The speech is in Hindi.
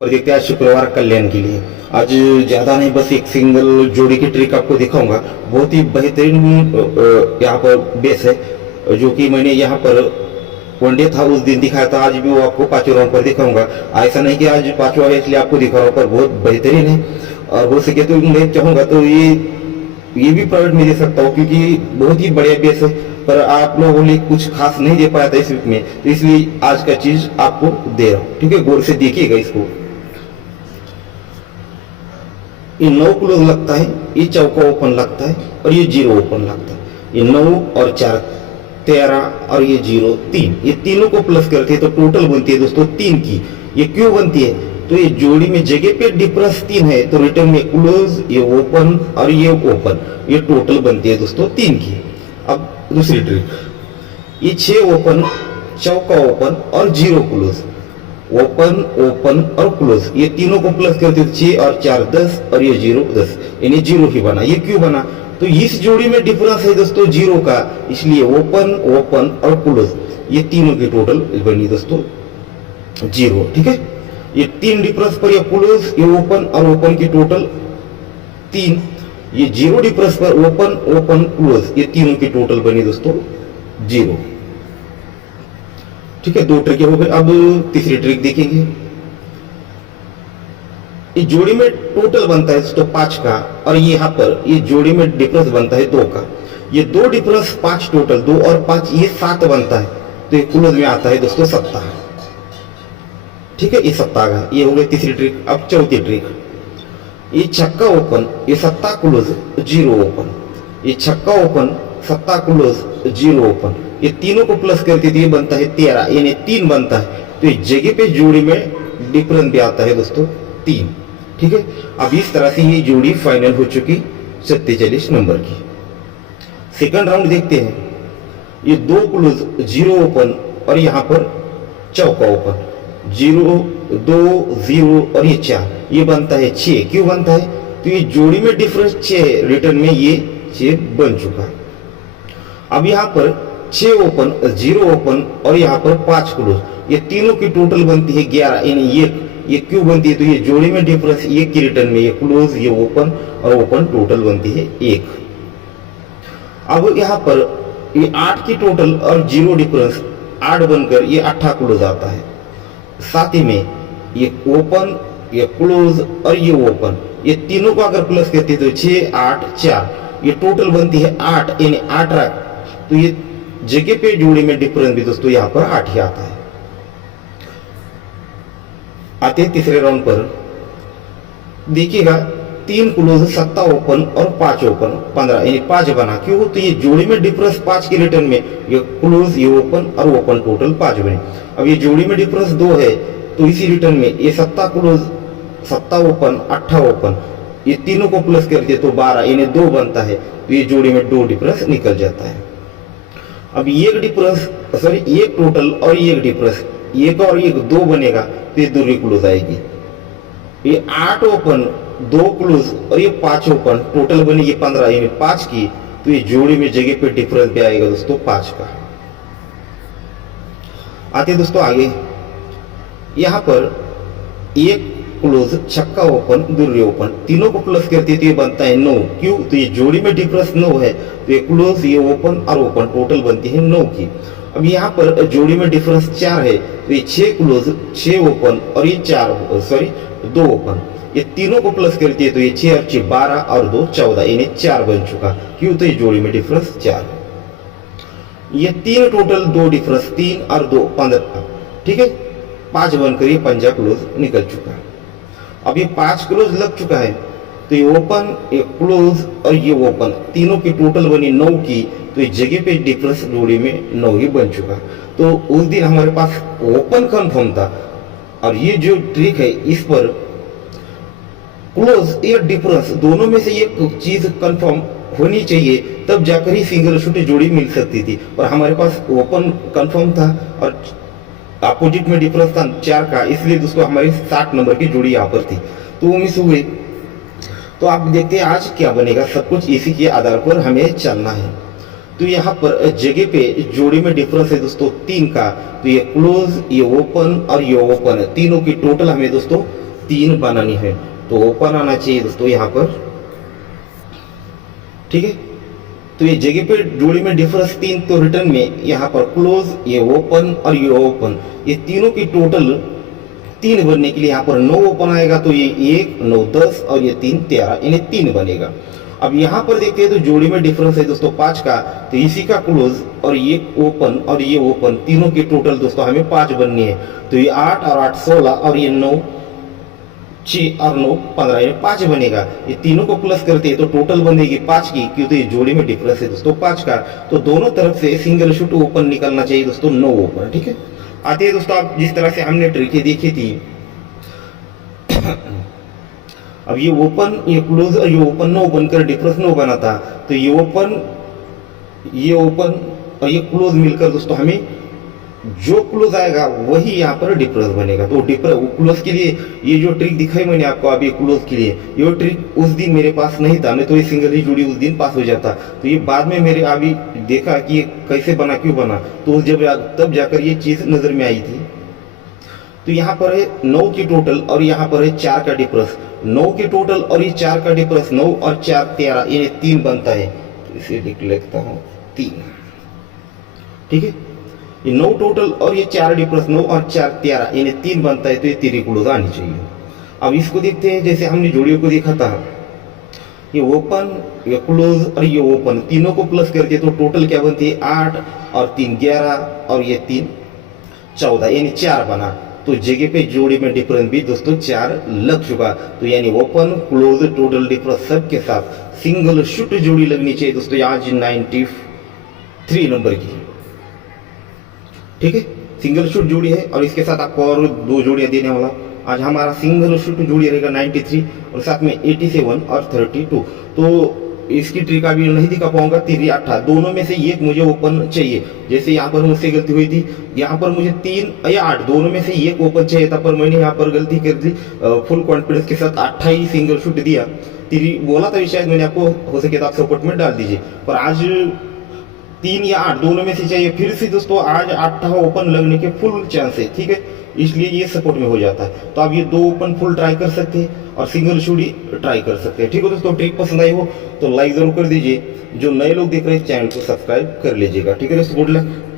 और देखते हैं आज शुक्रवार कल्याण के लिए। आज ज़्यादा नहीं, बस एक सिंगल जोड़ी की ट्रिक आपको दिखाऊंगा। बहुत ही बेहतरीन यहाँ पर बेस है जो कि मैंने यहाँ पर वनडे था उस दिन दिखाया था। आज भी वो आपको पांचवें राउंड पर दिखाऊंगा। ऐसा नहीं कि आज पांचवा है इसलिए आपको दिखा रहा हूँ, पर बहुत बेहतरीन है। और हो सके तो मैं चाहूँगा तो ये भी प्राइवेट में दे सकता हूँ क्योंकि बहुत ही बढ़िया बेस है, पर आप लोगों ने कुछ खास नहीं दे पाया था इस वीक में, तो इसलिए आज का चीज आपको दे रहा हूँ। ठीक है, गौर से देखिएगा इसको। ये 9 क्लोज लगता है, ये चौका ओपन लगता है और ये 0 ओपन लगता है। ये 9 और 4 13 और ये 0 3, ये तीनों को प्लस करते हैं तो टोटल बनती है दोस्तों 3 की। ये क्यों बनती है? तो ये जोड़ी में जगह पे डिफरेंस 3 है, तो रिटर्न में क्लोज, ये ओपन और ये ओपन, ये टोटल बनती है दोस्तों 3 की। अब दूसरी ट्रिक, ये 6 ओपन, चौका ओपन और 0 क्लोज, ओपन ओपन और क्लोज, ये तीनों को प्लस करते हैं 6 और 4 10 और ये 0 10, यानी 0 ही बना। ये क्यों बना? तो इस जोड़ी में डिफरेंस है दोस्तों 0 का, इसलिए ओपन ओपन और क्लोज ये तीनों की टोटल बनी दोस्तों 0। ठीक है, ये 3 डिफरेंस पर ये क्लोज, ये ओपन और ओपन की टोटल 3, ये 0 डिफरेंस पर ओपन ओपन क्लोज, ये तीनों की टोटल बनी दोस्तों 0। ठीक है, 2 ट्रिक हो गए। अब तीसरी ट्रिक देखेंगे। ये जोड़ी में टोटल बनता है दोस्तों 5 का, और यहाँ पर ये जोड़ी में डिफरेंस बनता है 2 का। ये 2 डिफरेंस 5 टोटल, 2 और 5 ये 7 बनता है, तो ये क्लोज में आता है दोस्तों 7। ठीक है, ये 7 ये हो गई तीसरी ट्रिक। अब चौथी ट्रिक, ये छक्का ओपन, ये 7 क्लोज 0 ओपन, ये छक्का ओपन 7 क्लोज 0 ओपन, ये तीनों को प्लस करके ये बनता है 13, यानी 3 बनता है, तो ये जगह पे जोड़ी में डिफरेंस भी आता है दोस्तों 3। ठीक है, अब इस तरह से ये जोड़ी फाइनल हो चुकी 47 नंबर की। सेकंड राउंड देखते हैं। ये 2 क्लोज 0 ओपन और यहाँ पर चौका ओपन 0 2 0 और ये 4, ये बनता है 6। क्यों बनता है? तो ये जोड़ी में डिफरेंस 6 है, रिटर्न में ये 6 बन चुका है। अब यहाँ पर 6 ओपन 0 ओपन और यहाँ पर 5 क्लोज, ये तीनों की टोटल बनती है 11, यानी ये क्यों बनती है? तो ये जोड़ी में डिफरेंस 1 की रिटर्न में ये क्लोज, ये ओपन और ओपन टोटल बनती है 1। अब यहाँ पर ये 8 की टोटल और 0 डिफरेंस 8 बनकर ये 8 क्लोज आता है। साथ ही में ये ओपन, ये क्लोज और ये ओपन, ये तीनों को अगर प्लस करते तो 6 8 4, ये टोटल बनती है 8, यानी 8 रख, तो ये जगह पे जोड़ी में डिफरेंस भी दोस्तों यहाँ पर 8 ही आता है। आते हैं तीसरे राउंड पर। देखिएगा 3 क्लोज 7 ओपन और 5 ओपन 15, यानी 5 बना। क्यों? तो ये जोड़ी में डिफरेंस 5 के रिटर्न में ये क्लोज, ये ओपन और ओपन टोटल 5 बने। अब ये जोड़ी में डिफरेंस 2 है, तो इसी रिटर्न में ये 7 क्लोज 7 ओपन 8 ओपन, ये तीनों को प्लस करते तो 12, यानी 2 बनता है, तो ये जोड़ी में 2 डिफरेंस निकल जाता है। अब एक डिफरेंस एक टोटल और एक डिफरेंस, एक और एक 2 बनेगा, तो ये 2 क्लोज आएगी। ये 8 ओपन 2 क्लोज और ये 5 ओपन टोटल बनी ये 15, यानी 5 की, तो ये जोड़ी में जगह पे डिफरेंस भी आएगा दोस्तों 5 का। आते दोस्तों आगे। यहाँ पर 1 क्लोज छक्का ओपन 2 ओपन, तीनों को प्लस करते तो ये बनता है 9। क्यों? तो ये जोड़ी में डिफरेंस 9 है, तो ये क्लोज, ये ओपन और ओपन टोटल बनती है 9 की। अब यहाँ पर जोड़ी में डिफरेंस 4 है, तो ये 6 क्लोज 6 ओपन और ये 2 ओपन, ये तीनों को प्लस करती है तो ये 6 और 6 12 और 2 14, यानी 4 बन चुका। क्यों? तो ये जोड़ी में डिफरेंस 4 है। ये 3 टोटल 2 डिफरेंस 3 और 2 15। ठीक है, 5 बनकर ये 5 क्लोज निकल चुका है। अब ये 5 क्लोज लग चुका है, तो ये ओपन, ये क्लोज और ये ओपन, तीनों की टोटल बनी 9 की, तो इस जगह पे डिफरेंस जोड़ी में 9 ही बन चुका। तो उस दिन हमारे पास ओपन कंफर्म था, और ये जो ट्रिक है इस पर क्लोज या डिफरेंस दोनों में से एक चीज कंफर्म होनी चाहिए, तब जाकर ही सिंगल शूट जोड़ी मिल सकती थी। और हमारे पास ओपन कंफर्म था और अपोजिट में डिफरेंस था 4 का, इसलिए दोस्तों हमारी 60 नंबर की जोड़ी यहाँ पर थी, तो वो मिस हुई। तो आप देखते हैं आज क्या बनेगा। सब कुछ इसी के आधार पर हमें चलना है। तो यहाँ पर जगह पे जोड़ी में डिफरेंस है दोस्तों 3 का, तो ये क्लोज, ये ओपन और ये ओपन, तीनों की टोटल हमें दोस्तों 3 बनानी है तो ओपन आना चाहिए दोस्तों यहाँ पर, ठीक है। तो ये जगह पे जोड़ी में डिफरेंस 3, तो रिटर्न में यहाँ पर क्लोज, ये ओपन और ये ओपन, ये तीनों की टोटल 3 बनने के लिए यहाँ पर 9 ओपन आएगा, तो ये 1 9 10 और ये 3 13, इन्हें 3 बनेगा। अब यहाँ पर देखते हैं तो जोड़ी में डिफरेंस है दोस्तों 5 का, तो इसी का क्लोज और ये ओपन और ये ओपन, तीनों की टोटल दोस्तों हमें 5 बननी है। तो ये 8 और 8 16 और ये 9 6 और 9 15, ये 5 बनेगा। ये तीनों को प्लस करते हैं तो टोटल बनेगी 5 की, क्योंकि ये जोड़ी में डिफरेंस है दोस्तों 5 का। तो दोनों तरफ से सिंगल शूट ओपन निकलना चाहिए दोस्तों, 9 ओपन, ठीक है। आते हैं दोस्तों आप जिस तरह से हमने ट्रिक देखी थी, अब ये ओपन ये क्लोज और ये ओपन 9 बनकर डिफरेंस 9 बना था, तो ये ओपन और ये क्लोज मिलकर दोस्तों हमें जो क्लोज आएगा वही यहाँ पर डिफरेंस बनेगा। तो क्लोज के लिए ये जो ट्रिक दिखाई मैंने आपको अभी क्लोज के लिए, ये ट्रिक उस दिन मेरे पास नहीं था, नहीं तो ये सिंगल ही जोड़ी उस दिन पास हो जाता। तो ये बाद में मेरे अभी देखा कि ये कैसे बना, क्यों बना, तो जब तब जाकर ये चीज नजर में आई थी। तो यहाँ पर है 9 की टोटल और यहाँ पर है 4 का डिफरेंस, 9 की टोटल और ये 4 का डिफरेंस, 9 और 4 13, ये 3 बनता है। तो इसे लिख लेता हूँ 3, ठीक है। ये 9 टोटल और ये 4 डिफरेंस, 9 और 4 13, इन्हें 3 बनता है, तो ये 3 क्लोज आनी चाहिए। अब इसको देखते हैं जैसे हमने जोड़ियों को देखा था, ये ओपन ये क्लोज और ये ओपन, तीनों को प्लस करके तो टोटल क्या बनती है 8 और 3 11 और ये 3 14, यानी 4 बना। तो जगह पे जोड़ी में डिफरेंस भी दोस्तों 4 लग चुका। तो यानी ओपन क्लोज टोटल डिफरेंस सब के साथ सिंगल शूट जोड़ी लगनी चाहिए दोस्तों आज 93 नंबर की, ठीक है। सिंगल शूट जोड़ी है और इसके साथ आपको और 2 जोड़ियां देने वाला। आज हमारा सिंगल शूट जोड़ी रहेगा 93 और साथ में 87 और 32। तो इसकी ट्रिक अभी नहीं दिखा पाऊंगा, 3 या 8 दोनों में से एक मुझे ओपन चाहिए। जैसे यहाँ पर मुझसे गलती हुई थी, यहाँ पर मुझे 3 या 8 दोनों में से एक ओपन चाहिए था, पर मैंने यहाँ पर गलती कर दी, फुल कॉन्फिडेंस के साथ 8 ही सिंगल शूट दिया। 3 बोला था शायद मैंने आपको, हो सके तो आप सपोर्ट में डाल दीजिए, पर आज 3 या 8 दोनों में से चाहिए। फिर से दोस्तों आज 8 ओपन लगने के फुल चांस है, ठीक है, इसलिए ये सपोर्ट में हो जाता है। तो आप ये 2 ओपन फुल ट्राई कर सकते हैं और सिंगल शूट ट्राई कर सकते हैं, ठीक है दोस्तों। ट्रिक पसंद आई हो तो लाइक जरूर कर दीजिए, जो नए लोग देख रहे हैं चैनल को सब्सक्राइब कर लीजिएगा, ठीक है दोस्तों। Good luck.